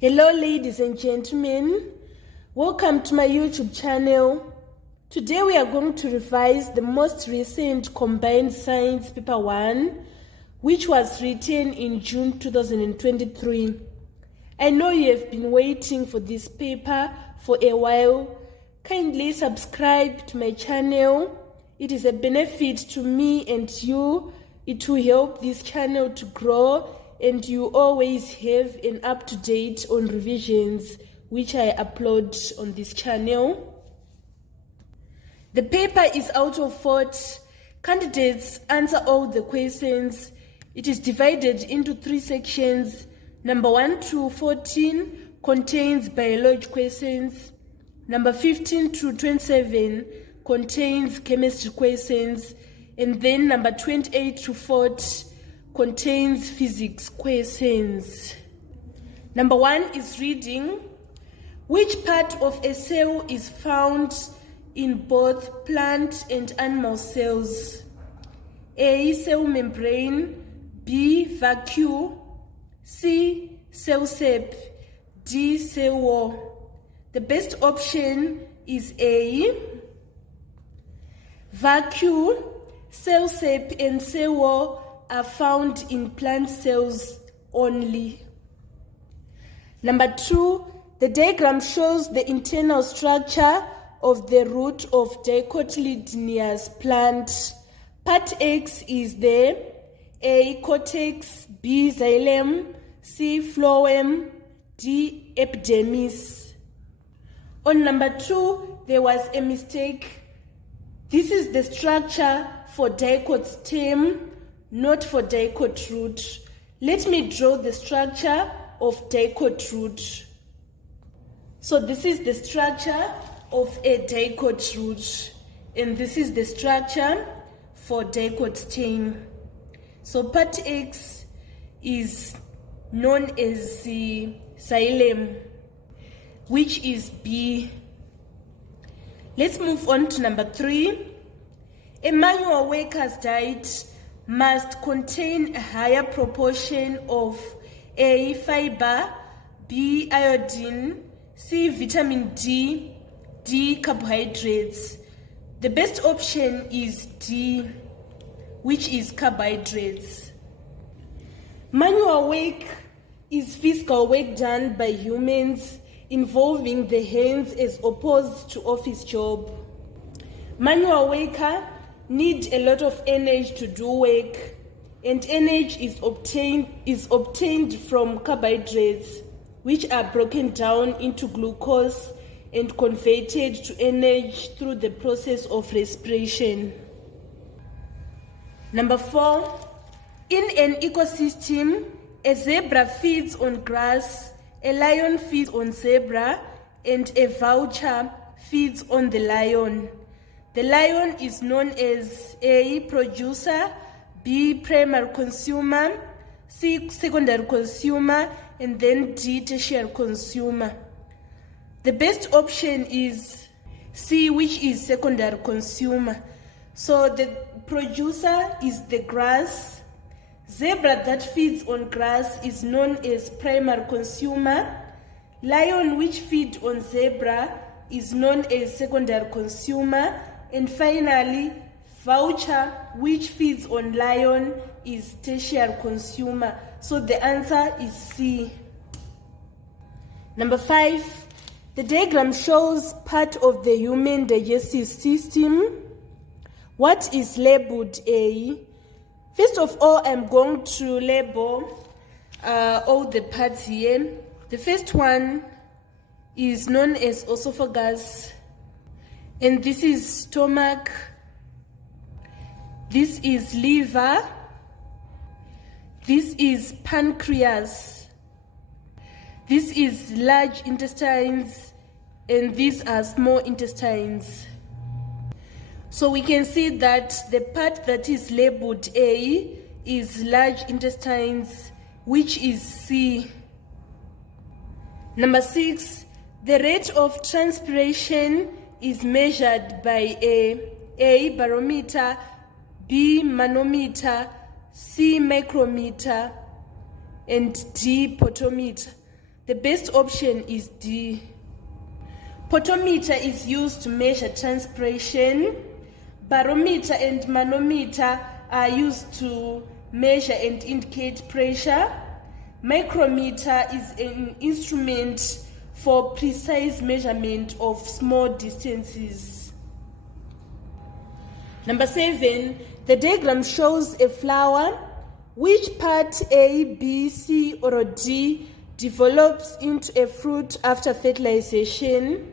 Hello ladies and gentlemen, welcome to my YouTube channel. Today we are going to revise the most recent Combined Science Paper 1, which was written in June 2023. I know you have been waiting for this paper for a while. Kindly subscribe to my channel. It is a benefit to me and you. It will help this channel to grow, and you always have an up-to-date on revisions which I upload on this channel. The paper is out of 40. Candidates answer all the questions. It is divided into 3 sections. Number 1 to 14 contains biology questions. Number 15 to 27 contains chemistry questions. And then number 28 to 40 contains physics questions. Number 1 is reading. Which part of a cell is found in both plant and animal cells? A. Cell membrane. B. Vacuole. C. Cell sap. D. Cell wall. The best option is A. Vacuole, cell sap, and cell wall are found in plant cells only. Number 2, the diagram shows the internal structure of the root of dicotyledonous plant. Part X is the A. cortex, B. xylem, C. phloem, D. epidermis. On number 2, there was a mistake. This is the structure for dicot stem, not for dicot root. Let me draw the structure of dicot root. So this is the structure of a dicot root, and this is the structure for dicot stem. So part X is known as the xylem, which is B. Let's move on to number 3. A manual worker's diet must contain a higher proportion of A. fiber, B. iodine, C. vitamin D, D. carbohydrates. The best option is D, which is carbohydrates. Manual work is physical work done by humans involving the hands as opposed to office job. Manual worker need a lot of energy to do work, and energy is obtained from carbohydrates, which are broken down into glucose and converted to energy through the process of respiration. Number 4, in an ecosystem, a zebra feeds on grass, a lion feeds on zebra, and a vulture feeds on the lion. The lion is known as A. producer, B. primary consumer, C. secondary consumer, and then D. tertiary consumer. The best option is C, which is secondary consumer. So the producer is the grass. Zebra that feeds on grass is known as primary consumer. Lion which feeds on zebra is known as secondary consumer. And finally, vulture which feeds on lion is tertiary consumer. So the answer is C. Number 5, the diagram shows part of the human digestive system. What is labeled A? First of all, I'm going to label all the parts here. The first one is known as esophagus, and this is stomach. This is liver. This is pancreas. This is large intestines, and these are small intestines. So we can see that the part that is labeled A is large intestines, which is C. Number 6, the rate of transpiration is measured by A. barometer, B. manometer, C. micrometer, and D. potometer. The best option is D. Potometer is used to measure transpiration. Barometer and manometer are used to measure and indicate pressure. Micrometer is an instrument for precise measurement of small distances. Number 7, the diagram shows a flower. Which part A, B, C, or D develops into a fruit after fertilization?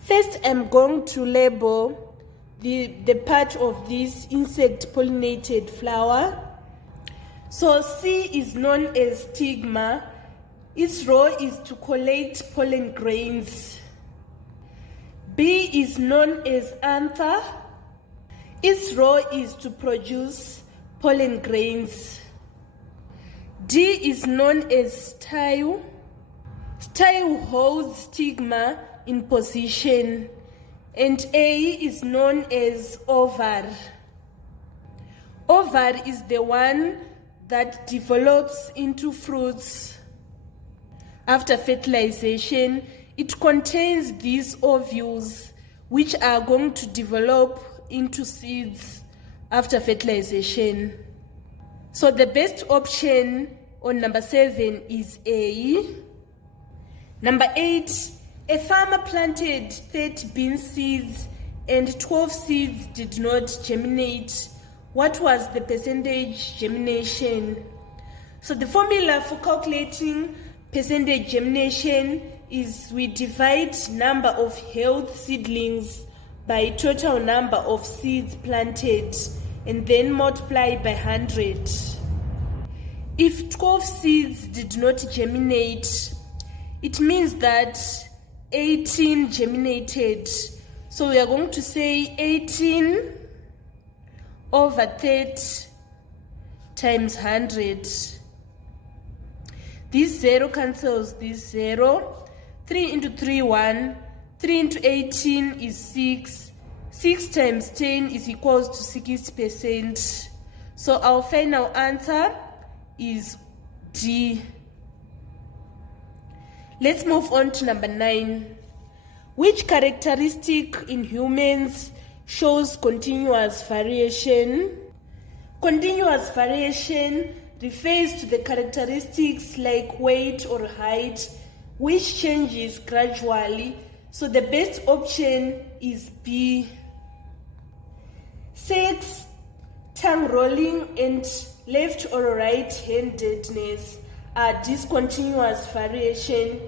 First, I'm going to label the part of this insect pollinated flower. So C is known as stigma. Its role is to collect pollen grains. B is known as anther. Its role is to produce pollen grains. D is known as style. Style holds stigma in position. And A is known as ovar. Ovar is the one that develops into fruits after fertilization. It contains these ovules which are going to develop into seeds after fertilization. So the best option on number 7 is A. Number 8, a farmer planted 30 bean seeds and 12 seeds did not germinate. What was the percentage germination? So the formula for calculating percentage germination is we divide number of healthy seedlings by total number of seeds planted and then multiply by 100. If 12 seeds did not germinate, it means that 18 germinated. So we are going to say 18 over 30 times 100. This 0 cancels this 0. 3 into 3, 1. 3 into 18 is 6. 6 times 10 is equals to 60%. So our final answer is D. Let's move on to number 9. Which characteristic in humans shows continuous variation? Continuous variation refers to the characteristics like weight or height which changes gradually. So the best option is B. Sex, tongue rolling, and left or right-handedness are discontinuous variation.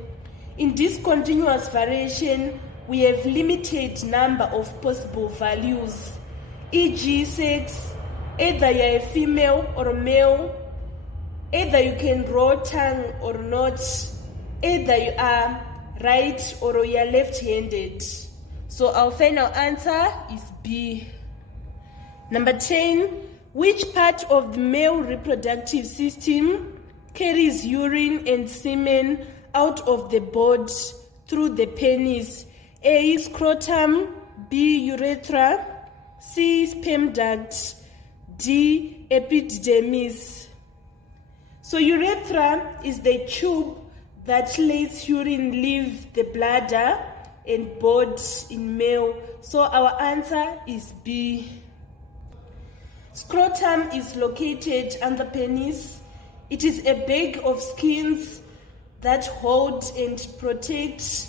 In discontinuous variation, we have limited number of possible values, e.g. sex, either you're a female or a male, either you can roll tongue or not, either you are right or you are left-handed. So our final answer is B. Number 10, which part of the male reproductive system carries urine and semen out of the body through the penis? A, scrotum, B, urethra, C, sperm duct, D, epididymis. So urethra is the tube that lets urine leave the bladder and body in male. So our answer is B. Scrotum is located under penis. It is a bag of skins that hold and protect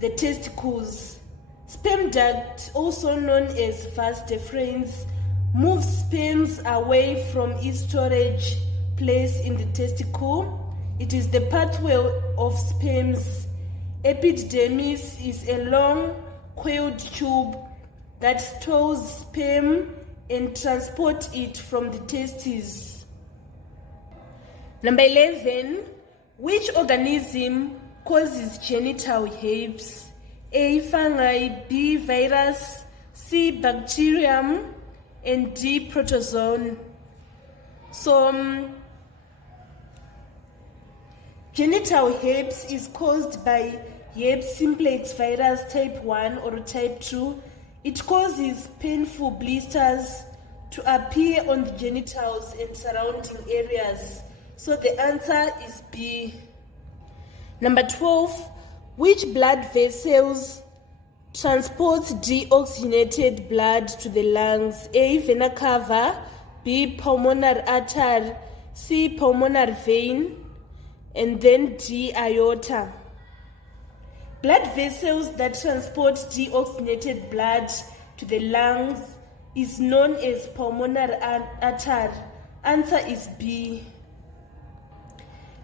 the testicles. Sperm duct, also known as vas deferens, moves sperms away from its storage place in the testicle. It is the pathway of sperms. Epididymis is a long coiled tube that stores sperm and transports it from the testes. Number 11, which organism causes genital herpes? A, fungi, B, virus, C, bacterium, and D, protozoan. So genital herpes is caused by herpes simplex virus type 1 or type 2. It causes painful blisters to appear on the genitals and surrounding areas. So the answer is B. Number 12, which blood vessels transport deoxygenated blood to the lungs? A, vena cava, B, pulmonary artery, C, pulmonary vein, and then D, aorta. Blood vessels that transport deoxygenated blood to the lungs is known as pulmonary artery. Answer is B.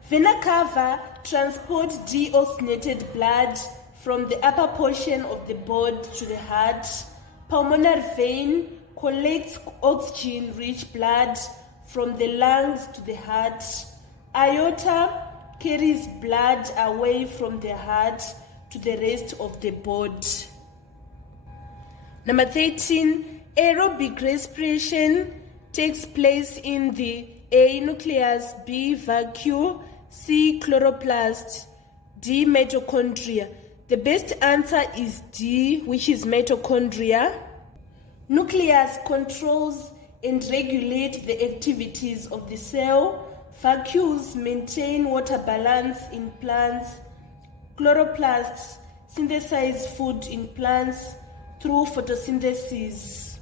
Vena cava transport deoxygenated blood from the upper portion of the body to the heart. Pulmonary vein collects oxygen-rich blood from the lungs to the heart. Aorta carries blood away from the heart to the rest of the body. Number 13, aerobic respiration takes place in the A, nucleus, B, vacuole, C, chloroplast, D, mitochondria. The best answer is D, which is mitochondria. Nucleus controls and regulates the activities of the cell. Vacuoles maintain water balance in plants. Chloroplasts synthesize food in plants through photosynthesis.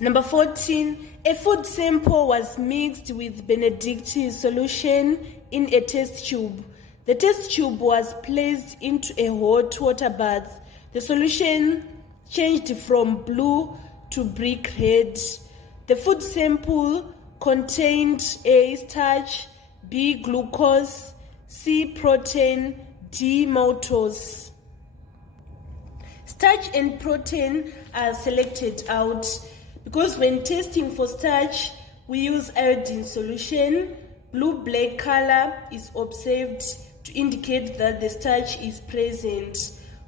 Number 14, a food sample was mixed with Benedictine solution in a test tube. The test tube was placed into a hot water bath. The solution changed from blue to brick red. The food sample contained A, starch, B, glucose, C, protein, D, maltose. Starch and protein are selected out because when testing for starch, we use iodine solution. Blue-black color is observed to indicate that the starch is present.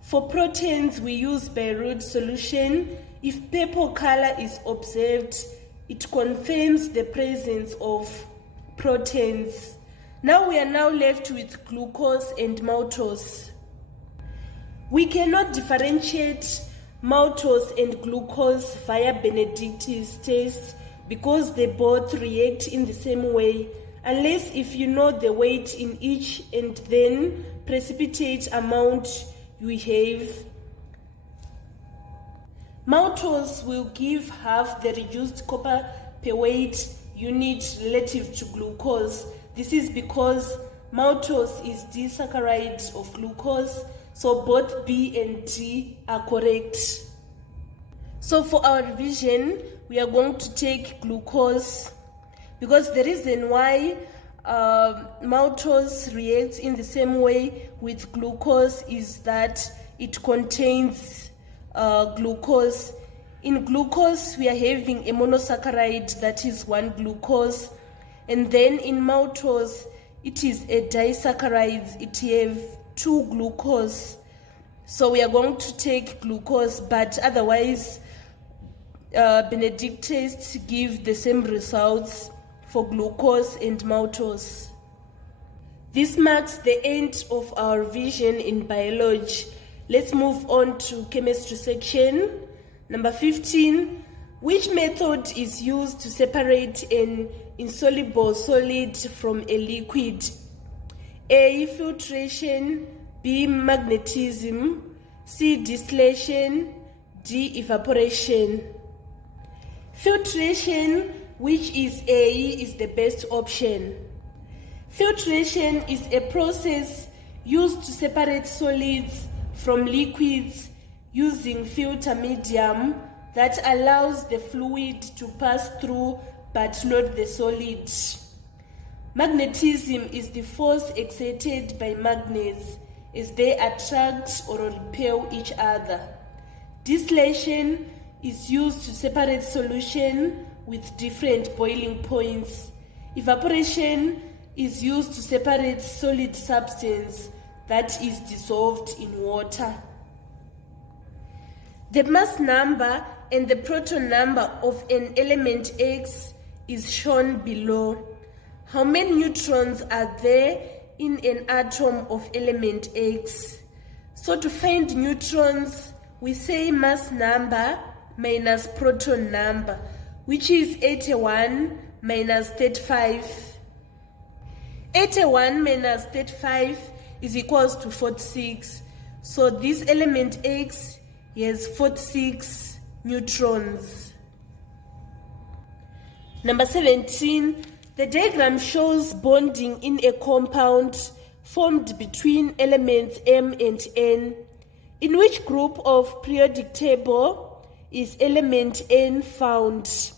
For proteins, we use Beirut solution. If purple color is observed, it confirms the presence of proteins. Now we are left with glucose and maltose. We cannot differentiate maltose and glucose via Benedict's test because they both react in the same way, unless if you know the weight in each and then precipitate amount you have. Maltose will give half the reduced copper per weight unit relative to glucose. This is because maltose is disaccharide of glucose, so both B and D are correct. So for our revision, we are going to take glucose because the reason why maltose reacts in the same way with glucose is that it contains glucose. In glucose, we are having a monosaccharide that is 1 glucose, and then in maltose, it is a disaccharide, it have 2 glucose. So we are going to take glucose, but otherwise, Benedict tests give the same results for glucose and maltose. This marks the end of our revision in biology. Let's move on to chemistry section. Number 15, which method is used to separate an insoluble solid from a liquid? A, filtration, B, magnetism, C, distillation, D, evaporation. Filtration, which is A, is the best option. Filtration is a process used to separate solids from liquids using filter medium that allows the fluid to pass through but not the solid. Magnetism is the force exerted by magnets as they attract or repel each other. Distillation is used to separate solution with different boiling points. Evaporation is used to separate solid substance that is dissolved in water. The mass number and the proton number of an element X is shown below. How many neutrons are there in an atom of element X? So to find neutrons, we say mass number minus proton number, which is 81 minus 35. 81 minus 35 is equals to 46. So this element X has 46 neutrons. Number 17, the diagram shows bonding in a compound formed between elements M and N. In which group of periodic table is element N found?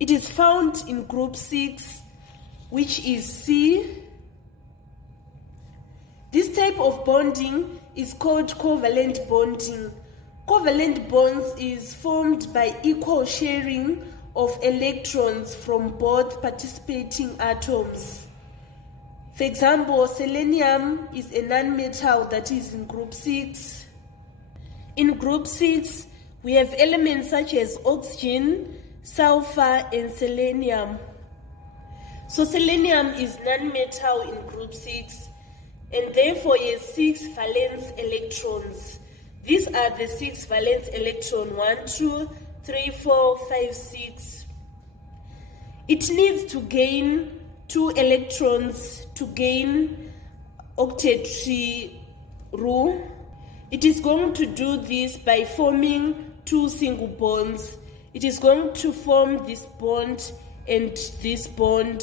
It is found in group 6, which is C. This type of bonding is called covalent bonding. Covalent bonds is formed by equal sharing of electrons from both participating atoms. For example, selenium is a nonmetal that is in group 6. In group 6, we have elements such as oxygen, sulfur, and selenium. So selenium is nonmetal in group 6, and therefore has 6 valence electrons. These are the 6 valence electrons: 1, 2, 3, 4, 5, 6. It needs to gain 2 electrons to gain octet rule. It is going to do this by forming 2 single bonds. It is going to form this bond and this bond,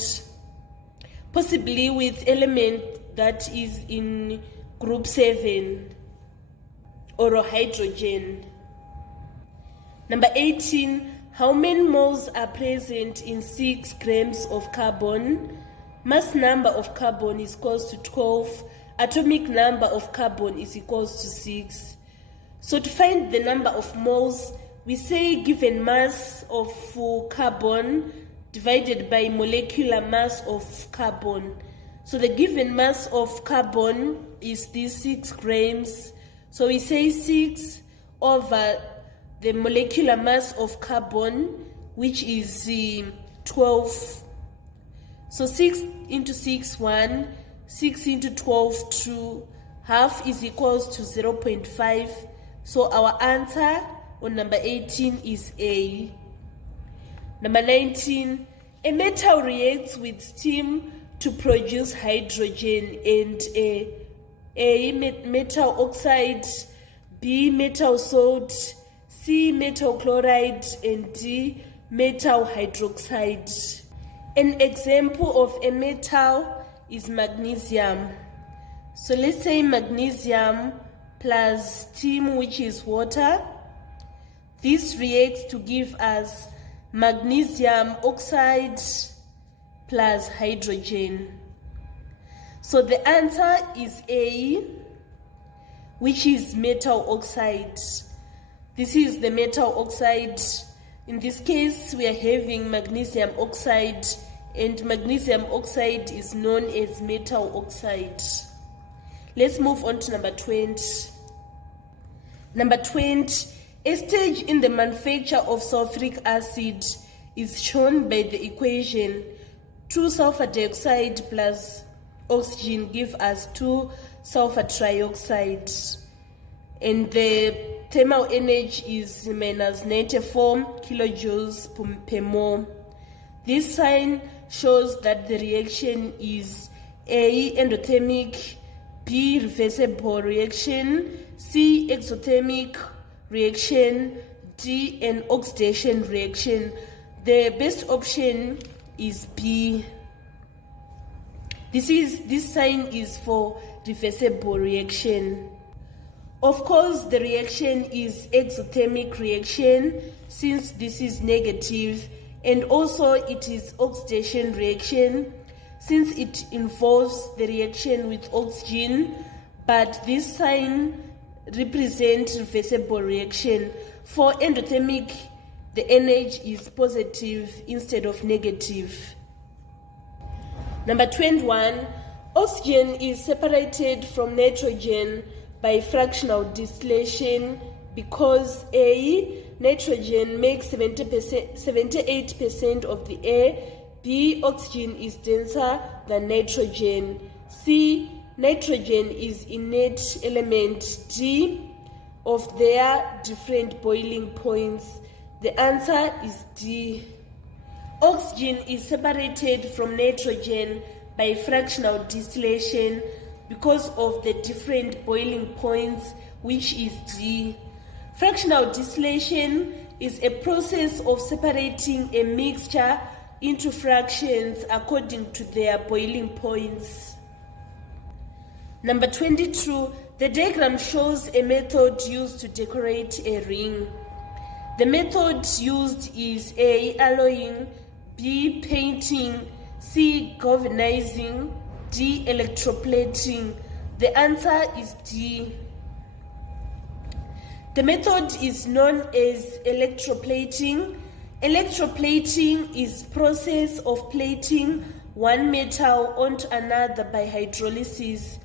possibly with element that is in group 7 or a hydrogen. Number 18, how many moles are present in 6 grams of carbon? Mass number of carbon is equals to 12. Atomic number of carbon is equals to 6. So to find the number of moles, we say given mass of carbon divided by molecular mass of carbon. So the given mass of carbon is this 6 grams. So we say 6 over the molecular mass of carbon, which is 12. So 6 into 6, 1. 6 into 12, 2. Half is equals to 0.5. So our answer on number 18 is A. Number 19, a metal reacts with steam to produce hydrogen and A metal oxide, B metal salt, C metal chloride, and D metal hydroxide. An example of a metal is magnesium. So let's say magnesium plus steam, which is water. This reacts to give us magnesium oxide plus hydrogen. So the answer is A, which is metal oxide. This is the metal oxide. In this case, we are having magnesium oxide, and magnesium oxide is known as metal oxide. Let's move on to number 20. Number 20, a stage in the manufacture of sulfuric acid is shown by the equation 2 sulfur dioxide plus oxygen give us 2 sulfur trioxide, and the thermal energy is minus 94 kilojoules per mole. This sign shows that the reaction is A, endothermic, B, reversible reaction, C, exothermic reaction, D, an oxidation reaction. The best option is B. This sign is for reversible reaction. Of course, the reaction is exothermic reaction since this is negative, and also it is oxidation reaction since it involves the reaction with oxygen, but this sign represents reversible reaction. For endothermic, the energy is positive instead of negative. Number 21, oxygen is separated from nitrogen by fractional distillation because A, nitrogen makes 78% of the air, B, oxygen is denser than nitrogen, C, nitrogen is inert element, D, of their different boiling points. The answer is D. Oxygen is separated from nitrogen by fractional distillation because of the different boiling points, which is D. Fractional distillation is a process of separating a mixture into fractions according to their boiling points. Number 22, the diagram shows a method used to decorate a ring. The method used is A, alloying, B, painting, C, galvanizing, D, electroplating. The answer is D. The method is known as electroplating. Electroplating is process of plating one metal onto another by hydrolysis,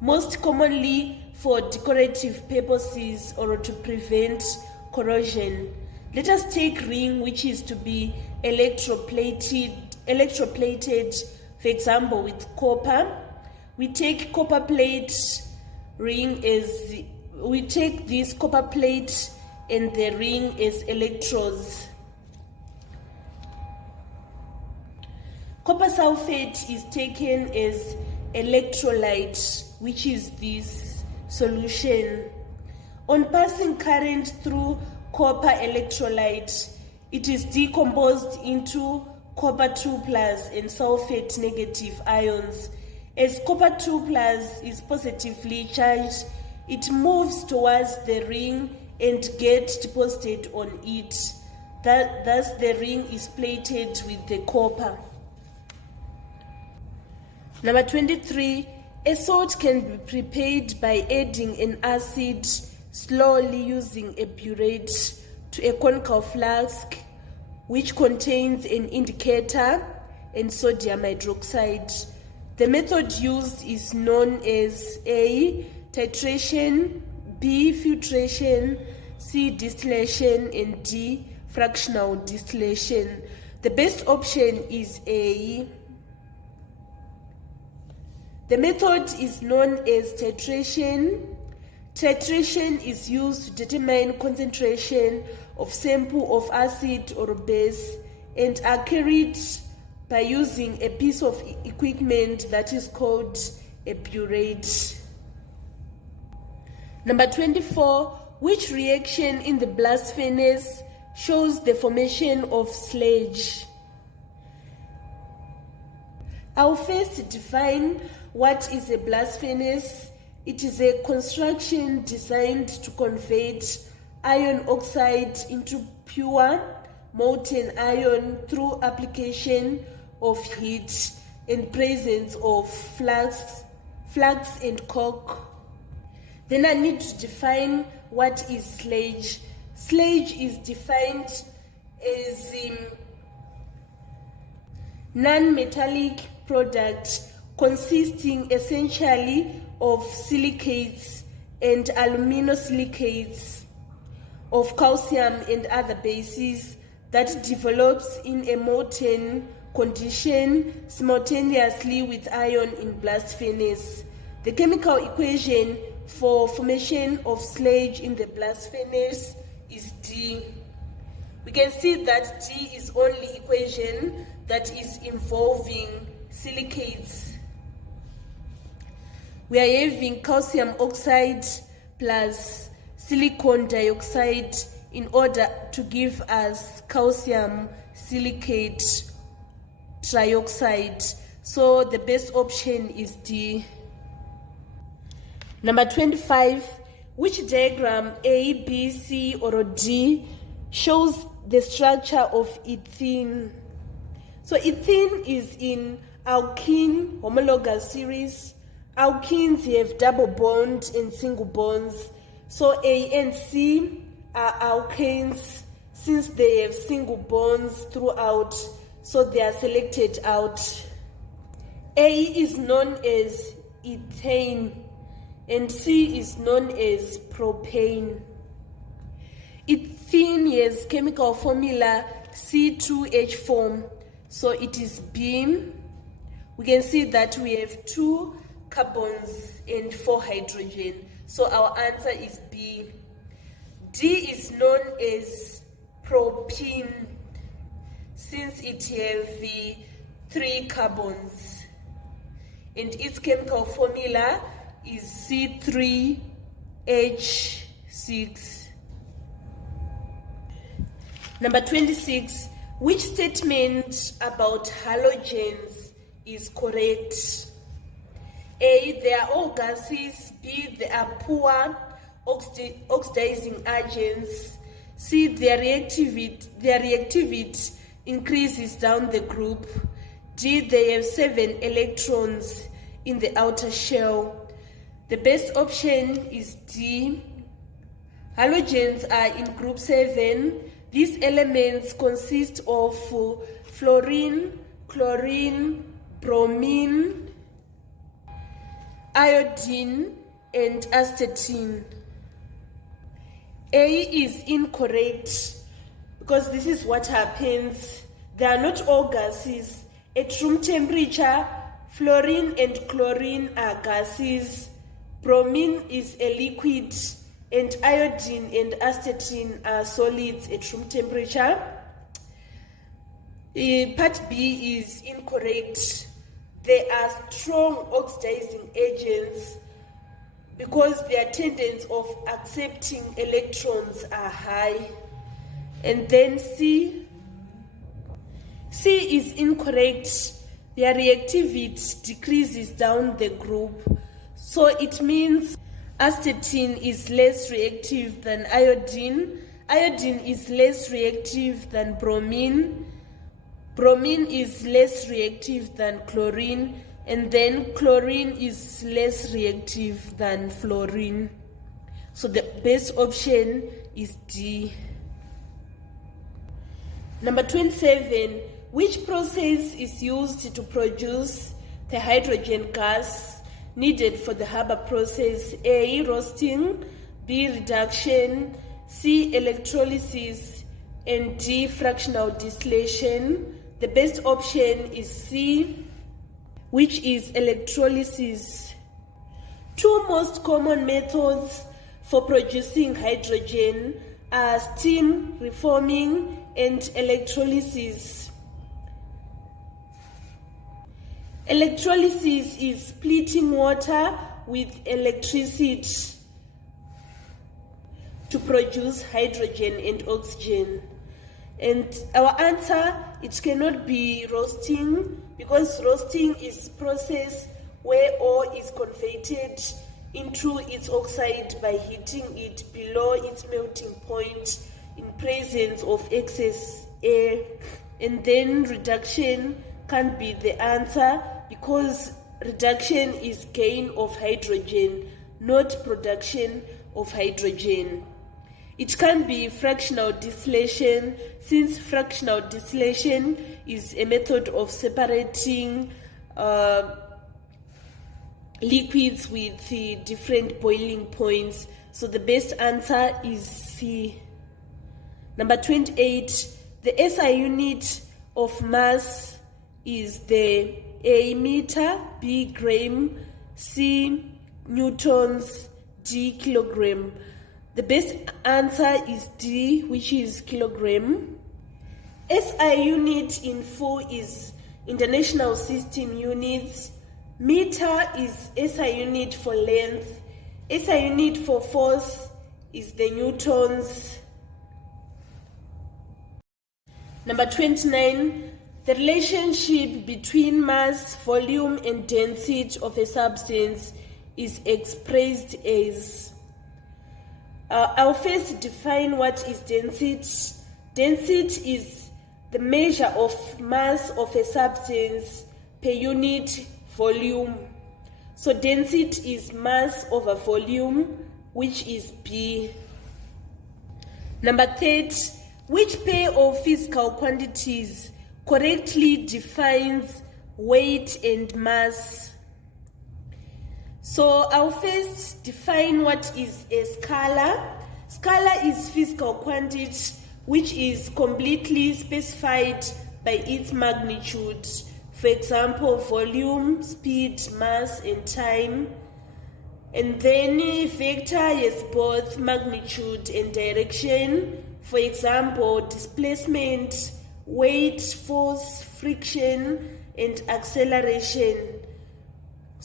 most commonly for decorative purposes or to prevent corrosion. Let us take ring which is to be electroplated, for example, with copper. We take copper plate ring as we take this copper plate and the ring as electrodes. Copper sulfate is taken as electrolyte, which is this solution. On passing current through copper electrolyte, it is decomposed into copper 2 plus and sulfate negative ions. As copper 2 plus is positively charged, it moves towards the ring and gets deposited on it. Thus the ring is plated with the copper. Number 23, a salt can be prepared by adding an acid slowly using a burette to a conical flask which contains an indicator and sodium hydroxide. The method used is known as A, titration, B, filtration, C, distillation, and D, fractional distillation. The best option is A. The method is known as titration. Titration is used to determine concentration of sample of acid or base and are carried by using a piece of equipment that is called a burette. Number 24, which reaction in the blast furnace shows the formation of sludge? I'll first define what is a blast furnace. It is a construction designed to convert iron oxide into pure molten iron through application of heat and presence of flux and coke. Then I need to define what is sludge. Sludge is defined as non-metallic product consisting essentially of silicates and aluminosilicates, of calcium and other bases that develops in a molten condition simultaneously with iron in blast furnace. The chemical equation for formation of sludge in the blast furnace is D. We can see that D is only equation that is involving silicates. We are having calcium oxide plus silicon dioxide in order to give us calcium silicate trioxide. So the best option is D. Number 25, which diagram A, B, C, or D shows the structure of ethene? So ethene is in alkene homologous series. Alkenes have double bonds and single bonds. So A and C are alkanes since they have single bonds throughout, so they are selected out. A is known as ethane and C is known as propane. Ethene has chemical formula C2H4, so it is B. We can see that we have 2 carbons and 4 hydrogen, so our answer is B. D is known as propene since it has the 3 carbons. and its chemical formula is C3H6. Number 26. Which statement about halogens is correct? A. They are all gases. B. They are poor oxidizing agents. C. Their reactivity increases down the group. D. They have 7 electrons in the outer shell. The best option is D. Halogens are in group 7. These elements consist of fluorine, chlorine, bromine, iodine, and astatine. A is incorrect because this is what happens. They are not all gases. At room temperature, fluorine and chlorine are gases. Bromine is a liquid, and iodine and astatine are solids at room temperature. Part B is incorrect. They are strong oxidizing agents because their tendency of accepting electrons are high. And then C is incorrect. Their reactivity decreases down the group. So it means astatine is less reactive than iodine. Iodine is less reactive than bromine. Bromine is less reactive than chlorine. And then chlorine is less reactive than fluorine. So the best option is D. Number 27. Which process is used to produce the hydrogen gas needed for the Haber process? A. Roasting. B. Reduction. C. Electrolysis. And D. Fractional distillation. The best option is C, which is electrolysis. Two most common methods for producing hydrogen are steam reforming and electrolysis. Electrolysis is splitting water with electricity to produce hydrogen and oxygen. And our answer, it cannot be roasting, because roasting is a process where ore is converted into its oxide by heating it below its melting point in presence of excess air. And then reduction can't be the answer, because reduction is gain of hydrogen, not production of hydrogen. It can be fractional distillation, since fractional distillation is a method of separating liquids with different boiling points. So the best answer is C. Number 28, the SI unit of mass is the A meter, B gram, C newtons, D kilogram. The best answer is D, which is kilogram. SI unit in full is International System Units. Meter is SI unit for length. SI unit for force is the newtons. Number 29, the relationship between mass, volume, and density of a substance is expressed as. I'll first define what is density. Density is the measure of mass of a substance per unit volume. So density is mass over volume, which is B. Number 30, which pair of physical quantities correctly defines weight and mass? So I'll first define what is a scalar. Scalar is physical quantity which is completely specified by its magnitude. For example, volume, speed, mass, and time. And then a vector has both magnitude and direction. For example, displacement, weight, force, friction, and acceleration.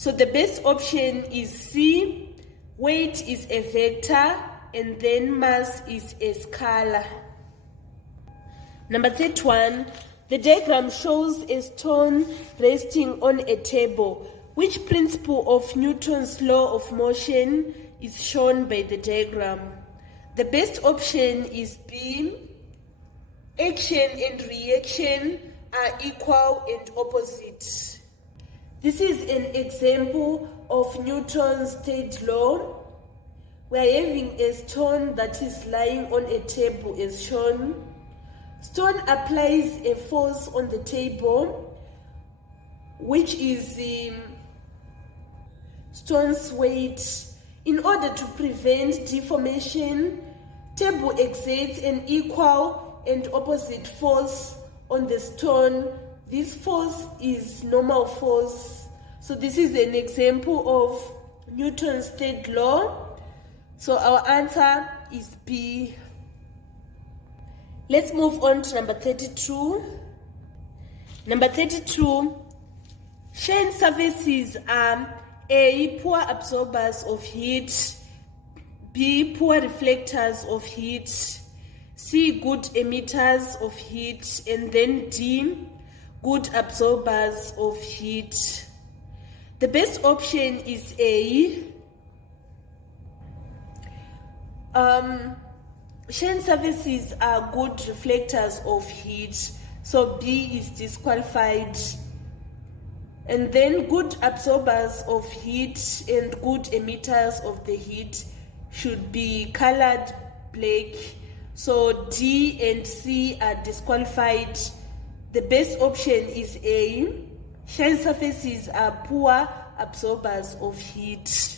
So the best option is C. Weight is a vector and then mass is a scalar. Number 31, the diagram shows a stone resting on a table. Which principle of Newton's law of motion is shown by the diagram? The best option is B. Action and reaction are equal and opposite. This is an example of Newton's third law. We are having a stone that is lying on a table as shown. Stone applies a force on the table, which is the stone's weight. In order to prevent deformation, table exerts an equal and opposite force on the stone. This force is normal force. So this is an example of Newton's third law. So our answer is B. Let's move on to number 32. Number 32, shine surfaces are A. Poor absorbers of heat, B. Poor reflectors of heat, C. Good emitters of heat, and then D. Good absorbers of heat. The best option is A. Shine surfaces are good reflectors of heat, so B is disqualified. And then good absorbers of heat and good emitters of the heat should be colored black, so D and C are disqualified. The best option is A. Shine surfaces are poor absorbers of heat.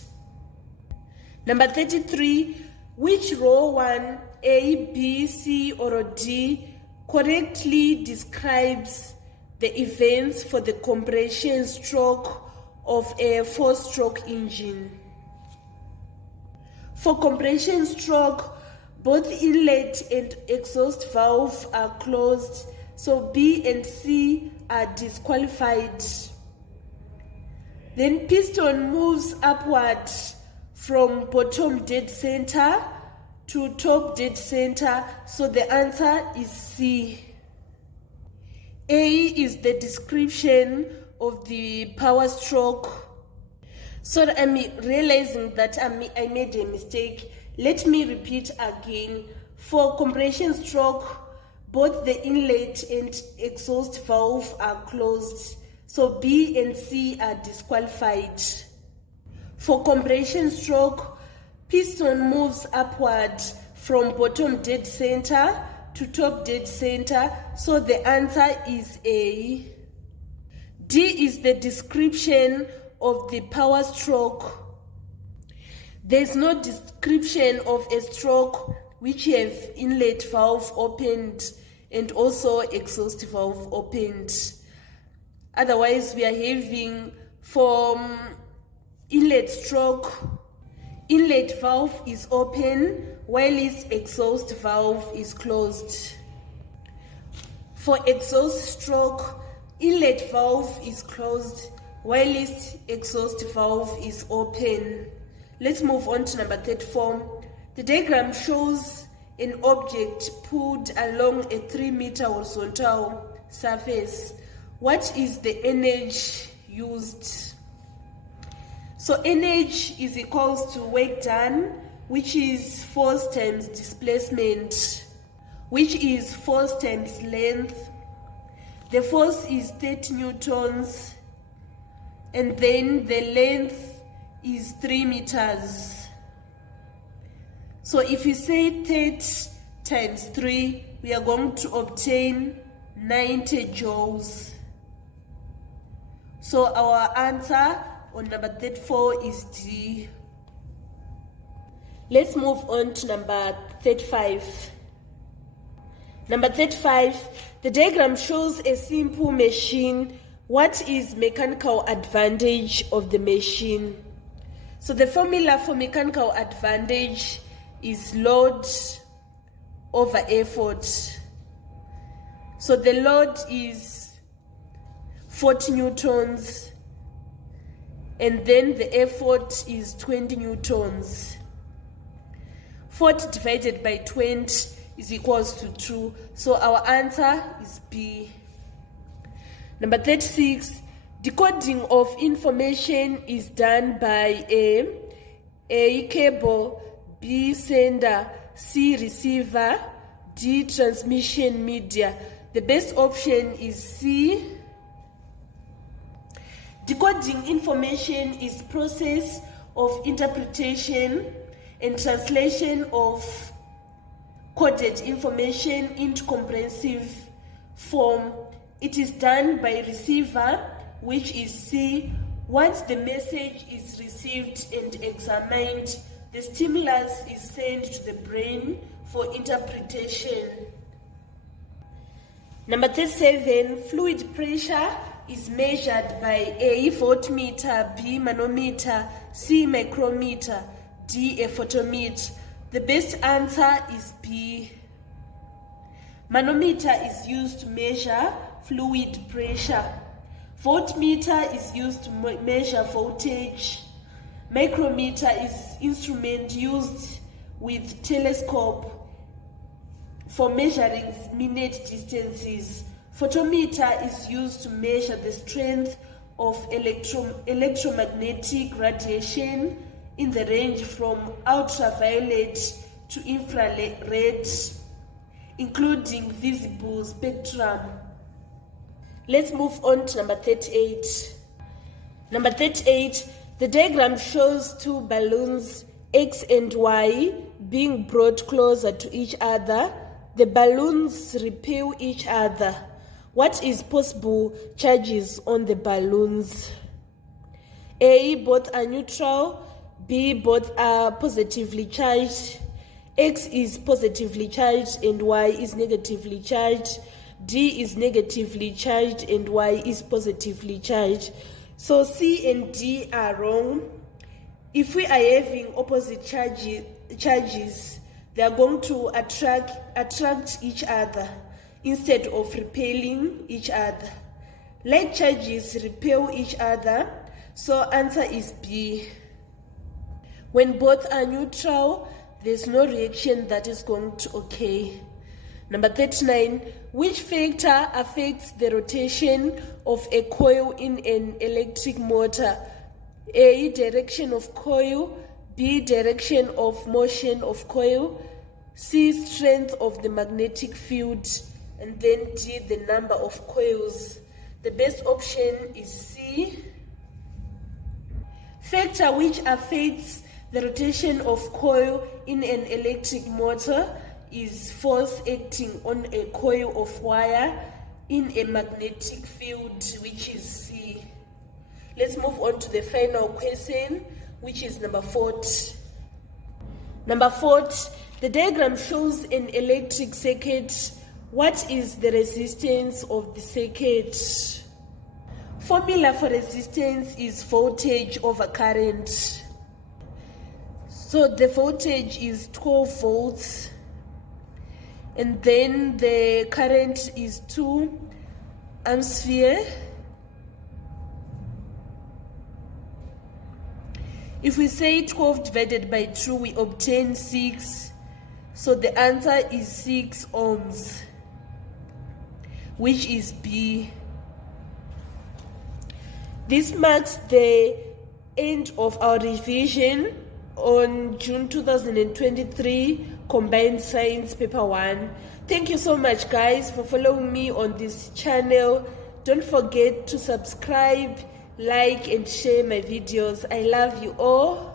Number 33, which row 1, A, B, C, or D correctly describes the events for the compression stroke of a 4-stroke engine? For compression stroke, both inlet and exhaust valve are closed, so B and C are disqualified. Then piston moves upward from bottom dead center to top dead center, so the answer is C. A is the description of the power stroke. So I'm realizing that I made a mistake. Let me repeat again. For compression stroke, both the inlet and exhaust valve are closed, so B and C are disqualified. For compression stroke, piston moves upward from bottom dead center to top dead center, so the answer is A. D is the description of the power stroke. There's no description of a stroke which have inlet valve opened and also exhaust valve opened. Otherwise, we are having from inlet stroke, inlet valve is open while its exhaust valve is closed. For exhaust stroke, inlet valve is closed while its exhaust valve is open. Let's move on to number 34. The diagram shows an object pulled along a 3-meter horizontal surface. What is the energy used? So energy is equals to work done, which is force times displacement, which is force times length. The force is 30 newtons, and then the length is 3 meters. So if you say 30 times 3, we are going to obtain 90 joules. So our answer on number 34 is D. Let's move on to number 35. Number 35, the diagram shows a simple machine. What is mechanical advantage of the machine? So the formula for mechanical advantage is load over effort. So the load is 40 newtons and then the effort is 20 newtons. 40 divided by 20 is equals to 2. So our answer is B. Number 36, decoding of information is done by A cable, B sender, C receiver, D transmission media. The best option is C. Decoding information is process of interpretation and translation of coded information into comprehensive form. It is done by receiver, which is C. Once the message is received and examined, the stimulus is sent to the brain for interpretation. Number 37, fluid pressure is measured by A voltmeter, B manometer, C micrometer, D a photometer. The best answer is B. Manometer is used to measure fluid pressure. Voltmeter is used to measure voltage. Micrometer is instrument used with telescope for measuring minute distances. Photometer is used to measure the strength of electromagnetic radiation in the range from ultraviolet to infrared, including visible spectrum. Let's move on to number 38. Number 38, the diagram shows two balloons, X and Y, being brought closer to each other. The balloons repel each other. What is possible charges on the balloons? A, both are neutral. B, both are positively charged. X is positively charged and Y is negatively charged. D is negatively charged and Y is positively charged. So C and D are wrong. If we are having opposite charges, they are going to attract each other instead of repelling each other. Like charges repel each other, so answer is B. When both are neutral, there's no reaction that is going to occur. Number 39, which factor affects the rotation of a coil in an electric motor? A, direction of coil, B, direction of motion of coil, C, strength of the magnetic field, and then D, the number of coils. The best option is C. Factor which affects the rotation of coil in an electric motor is force acting on a coil of wire in a magnetic field, which is C. Let's move on to the final question, which is number 40. Number 40, the diagram shows an electric circuit. What is the resistance of the circuit? Formula for resistance is voltage over current. So the voltage is 12 volts, and then the current is 2 amperes. If we say 12 divided by 2, we obtain 6. So the answer is 6 ohms, which is B. This marks the end of our revision on June 2023 Combined Science Paper 1. Thank you so much, guys, for following me on this channel. Don't forget to subscribe, like, and share my videos. I love you all.